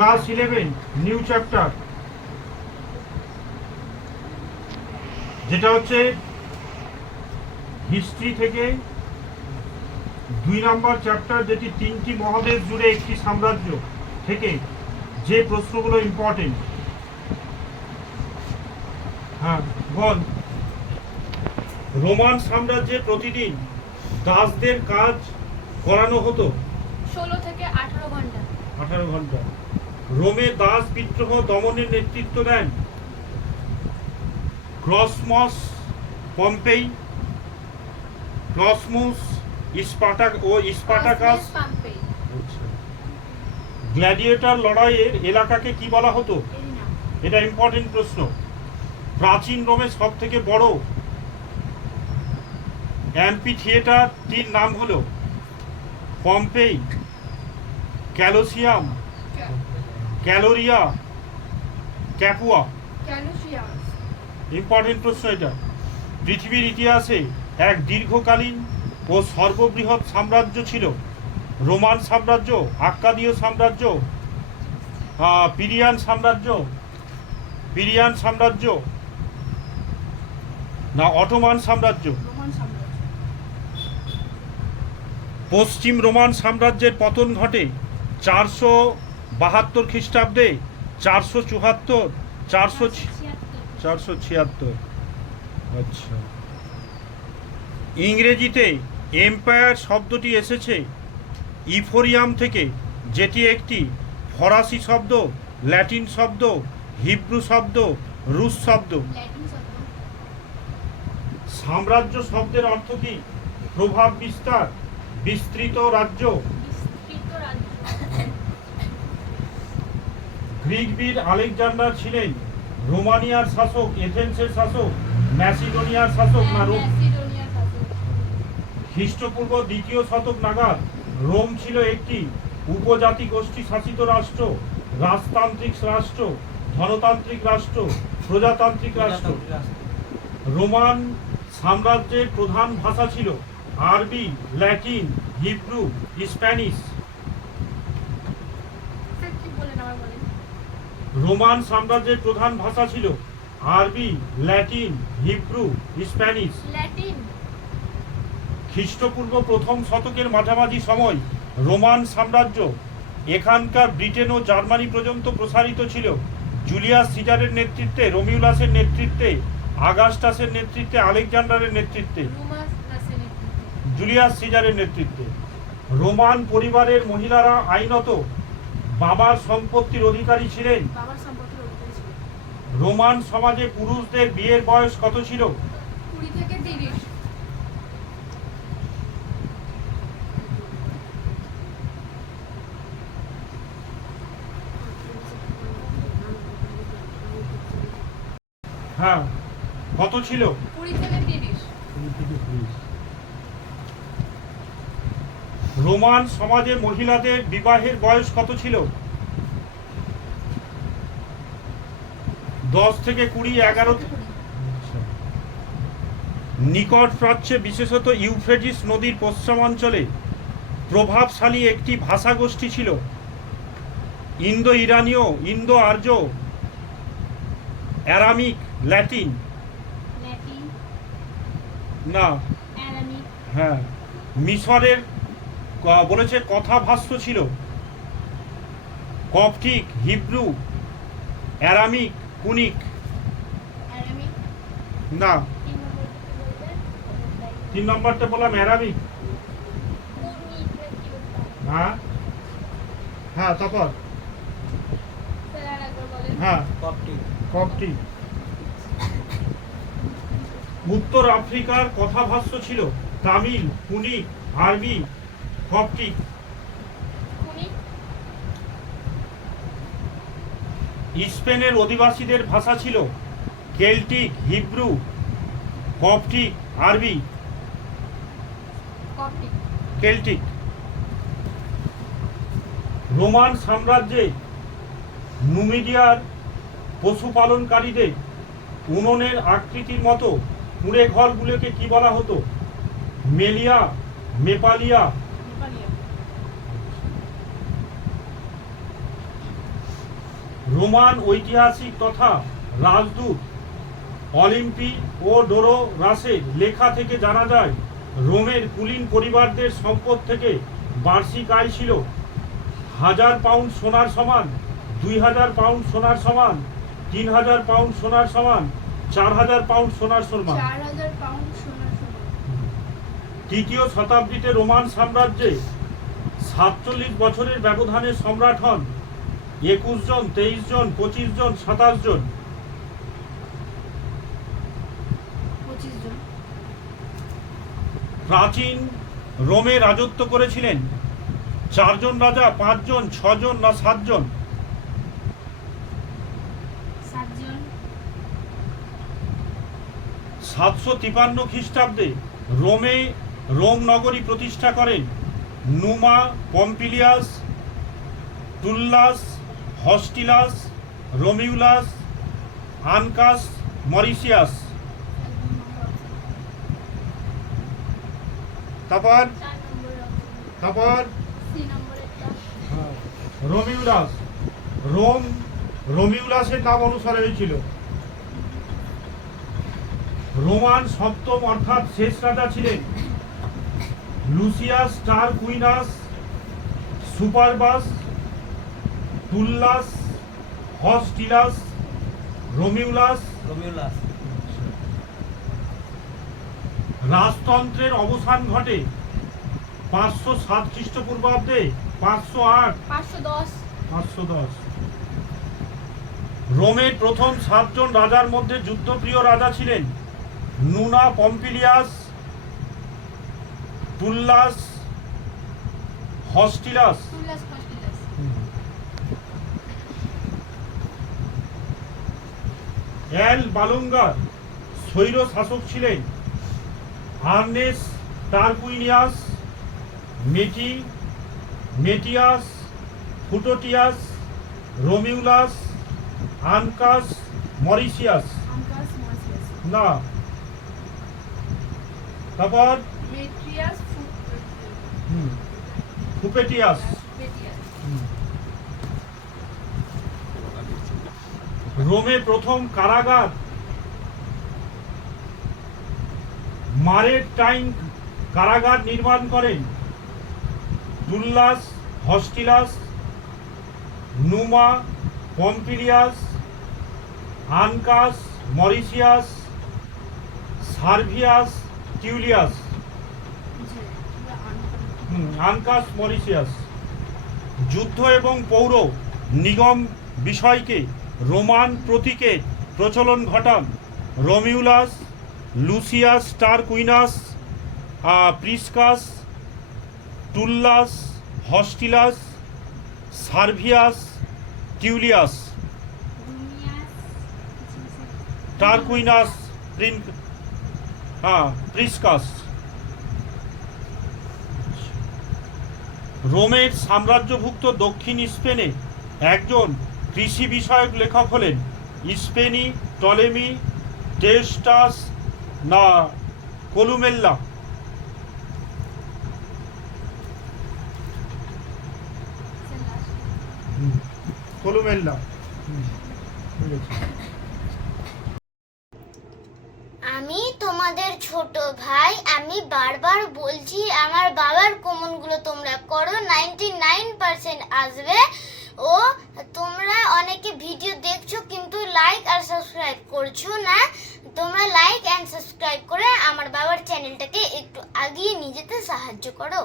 Class 11 new chapter, যেটা হচ্ছে history থেকে 2 নম্বর চ্যাপ্টার, যেটি 3টি মহাদেশ জুড়ে একটি সাম্রাজ্য থেকে যে প্রশ্নগুলো ইম্পর্টেন্ট। হ্যাঁ বল। রোমান সাম্রাজ্যে প্রতিদিন দাসদের কাজ করানো হতো 16 থেকে 18 ঘন্টা। 18 ঘন্টা। রোমে দাস বিদ্রোহ দমনের নেতৃত্ব দেন ক্রসমস পম্পেই, ক্রসমুস স্পার্টাকাস। পাম্পেই। গ্ল্যাডিয়েটর লড়াইয়ের এলাকাকে কি বলা হতো? এরিনা। এটা ইম্পর্টেন্ট প্রশ্ন। প্রাচীন রোমের সব থেকে বড় অ্যাম্পি থিয়েটারটির নাম হলো পম্পেই, ক্যালোসিয়াম, ক্যালোরিয়া, ক্যাপুয়া। ক্যালুসিয়াস। ইম্পর্টেন্ট প্রশ্ন এটা। পৃথিবীর ইতিহাসে এক দীর্ঘকালীন ও সর্ববৃহৎ সাম্রাজ্য ছিল রোমান সাম্রাজ্য, আক্কাদীয় সাম্রাজ্য, পিরিয়ান সাম্রাজ্য না অটোমান সাম্রাজ্য? রোমান সাম্রাজ্য। পশ্চিম রোমান সাম্রাজ্যের পতন ঘটে 472 খ্রিস্টাব্দে, 474, 476। আচ্ছা। ইংরেজিতে এম্পায়ার শব্দটি এসেছে ইফোরিয়াম থেকে, যেটি একটি ফরাসি শব্দ, ল্যাটিন শব্দ, হিব্রু শব্দ, রুশ শব্দ। ল্যাটিন শব্দ। সাম্রাজ্য শব্দের অর্থ কি? প্রভাব বিস্তার, বিস্তৃত রাজ্য। বিস্তৃত রাজ্য। গ্রিক বীর আলেকজান্ডার ছিলেন রোমানিয়ার শাসক, এথেন্সের শাসক, ম্যাসিডোনিয়ার শাসক না রোম? ম্যাসিডোনিয়ার শাসক। খ্রিস্টপূর্ব 2য় শতক নাগাদ রোম ছিল একটি উপজাতি গোষ্ঠী শাসিত রাষ্ট্র, রাজতান্ত্রিক রাষ্ট্র, ধনতান্ত্রিক রাষ্ট্র, প্রজাতান্ত্রিক রাষ্ট্র। রোমান সাম্রাজ্যের প্রধান ভাষা ছিল আরবি, ল্যাটিন, হিব্রু, স্প্যানিশ। স্যার কি বলেন আবার বলেন? রোমান সাম্রাজ্যের প্রধান ভাষা ছিল আরবি, ল্যাটিন, হিব্রু, স্প্যানিশ। ল্যাটিন। খ্রিস্টপূর্ব 1ম শতকের মাঝামাঝি সময় রোমান সাম্রাজ্য এখানকার ব্রিটেন ও জার্মানি পর্যন্ত প্রসারিত ছিল। জুলিয়াস সিজারের নেতৃত্বে, রোমিউলাসের নেতৃত্বে, আগাস্টাসের নেতৃত্বে, আলেকজান্ডারের নেতৃত্বে, রোমাস রাসের নেতৃত্বে। জুলিয়াস সিজারের নেতৃত্বে। রোমান পরিবারের মহিলারা আইনত বাবার সম্পত্তির অধিকারী ছিলেন। বাবার সম্পত্তির অধিকারী ছিল। রোমান সমাজে পুরুষদের বিয়ের বয়স কত ছিল? 20 থেকে 30। হ্যাঁ, কত ছিল? 20 থেকে 30। রোমান সমাজে মহিলাদের বিবাহের বয়স কত ছিল? 10 থেকে 20, 11। নিকট প্রাচ্যে, বিশেষত ইউফ্রেটিস নদীর পশ্চিমাঞ্চলে প্রভাবশালী একটি ভাষাগোষ্ঠী ছিল ইন্দো ইরানীয়, ইন্দো আর্য, অ্যারামিক, ল্যাটিন ল্যাটিন, না। অ্যারামিক। হ্যাঁ, মিশরের বলেছে কথা ভাষ্য ছিল কপটিক, হিব্রু, অ্যারামিক, পুনিক। অ্যারামিক। না, 3 নম্বর কি বলবেন? 3 নম্বরটা বললাম অ্যারামিক। পুনিক কি বলবেন? হ্যাঁ হ্যাঁ, তারপর স্যার আর একবার বলেন। হ্যাঁ কপটিক। উত্তর আফ্রিকার কথাভাষ্য ছিল তামিল, পুনিক, আরবি, কপটিক। পুনিক। স্পেনের অধিবাসীদের ভাষা ছিল কেল্টিক, হিব্রু, কপটিক, আরবি, কপটিক। কেল্টিক। রোমান সাম্রাজ্যে নুমিডিয়ার পশুপালনকারীদের উনুনের আকৃতির মতো কুঁড়ে ঘরগুলোকে কি বলা হতো? মেলিয়া, মেপালিয়া। নেপালিয়া। রোমান ঐতিহাসিক তথা রাজদূত অলিম্পি ও ডোরোরাসের লেখা থেকে জানা যায় রোমের কুলীন পরিবারদের সম্পদ থেকে বার্ষিক আয় ছিল 1000 পাউন্ড সোনার সমান, 2000 পাউন্ড সোনার সমান, 3000 পাউন্ড সোনার সমান, 4000 পাউন্ড সোনার সমান। 4000 পাউন্ড সোনার সমান। তৃতীয় শতাব্দীতে রোমান সাম্রাজ্যে 47 বছরের ব্যবধানে সম্রাট হন 21 জন, 23 জন, 25 জন, 27 জন। 25 জন। প্রাচীন রোমে রাজত্ব করেছিলেন 4 জন রাজা, 5 জন, 6 জন না 7 জন? 7 জন। 753 খ্রিস্টাব্দে রোম নগরী প্রতিষ্ঠা করেন নুমা পম্পিলিয়াস, টুল্লাস, হস্টিলাস, রোমিউলাস, আনকাস, মরিসিয়াস। তারপর 4 নম্বর অপশন। তারপর 3 নম্বরেরটা। রোমিউলাস। রোমিউলাসের নাম অনুসারে হয়েছিল। রোমান সপ্তম অর্থাৎ শেষ রাজা ছিলেন লুসিয়াস টারকুইনাস, সুপারবাস, টুল্লাস, হস্টিলাস, রোমিউলাস। রাজতন্ত্রের অবসান ঘটে 507 খ্রিস্টপূর্বাব্দে, 508, 510। 510। রোমের প্রথম 7 জন রাজার মধ্যে যুদ্ধপ্রিয় রাজা ছিলেন নুনা পম্পিলিয়াস, টুল্লাস, হস্টিলাস। টুলাস হস্টিলাস। এল বালুঙ্গার স্বৈর শাসক ছিলেন আর্নেস টারকুইনিয়াস, মেটিয়াস, ফুটোটিয়াস, রোমিউলাস, আনকাস, মরিসিয়াস। আনকাস মরিসিয়াস। না, তারপর মেট্রিয়াস ফুপেটিয়াস। ফুপেটিয়াস। রোমে প্রথম কারাগার মারেটাইন কারাগার নির্মাণ করেন টুল্লাস, হস্টিলাস, নুমা পম্পিলিয়াস, আনকাস, মরিসিয়াস, সার্ভিয়াস, টিউলিয়াস। আনকাস, মরিসিয়াস। যুদ্ধ এবং পৌর নিগম বিষয়কে রোমান প্রতীকে প্রচলন ঘটান রোমিউলাস, লুসিয়াস টারকুইনাস, প্রিসকাস, টুল্লাস, হস্টিলাস, সার্ভিয়াস, টিউলিয়াস, টারকুইনাস, প্রিসকাস। রোমের সাম্রাজ্যভুক্ত দক্ষিণ স্পেনে একজন কৃষি বিষয়ক লেখক হলেন স্পেনি টলেমি টেস্টাস না কলুমেল্লা। কলুমেল্লা। আমি তোমাদের ছোট ভাই, আমি বারবার বলছি আমার বাবার কমনগুলো তোমরা করো, 99% আসবে। ও তোমরা অনেকে ভিডিও দেখছো কিন্তু লাইক আর সাবস্ক্রাইব করছো না। তোমরা লাইক এন্ড সাবস্ক্রাইব করে আমার বাবার চ্যানেলটাকে একটু আগিয়ে নিয়ে যেতে সাহায্য করো।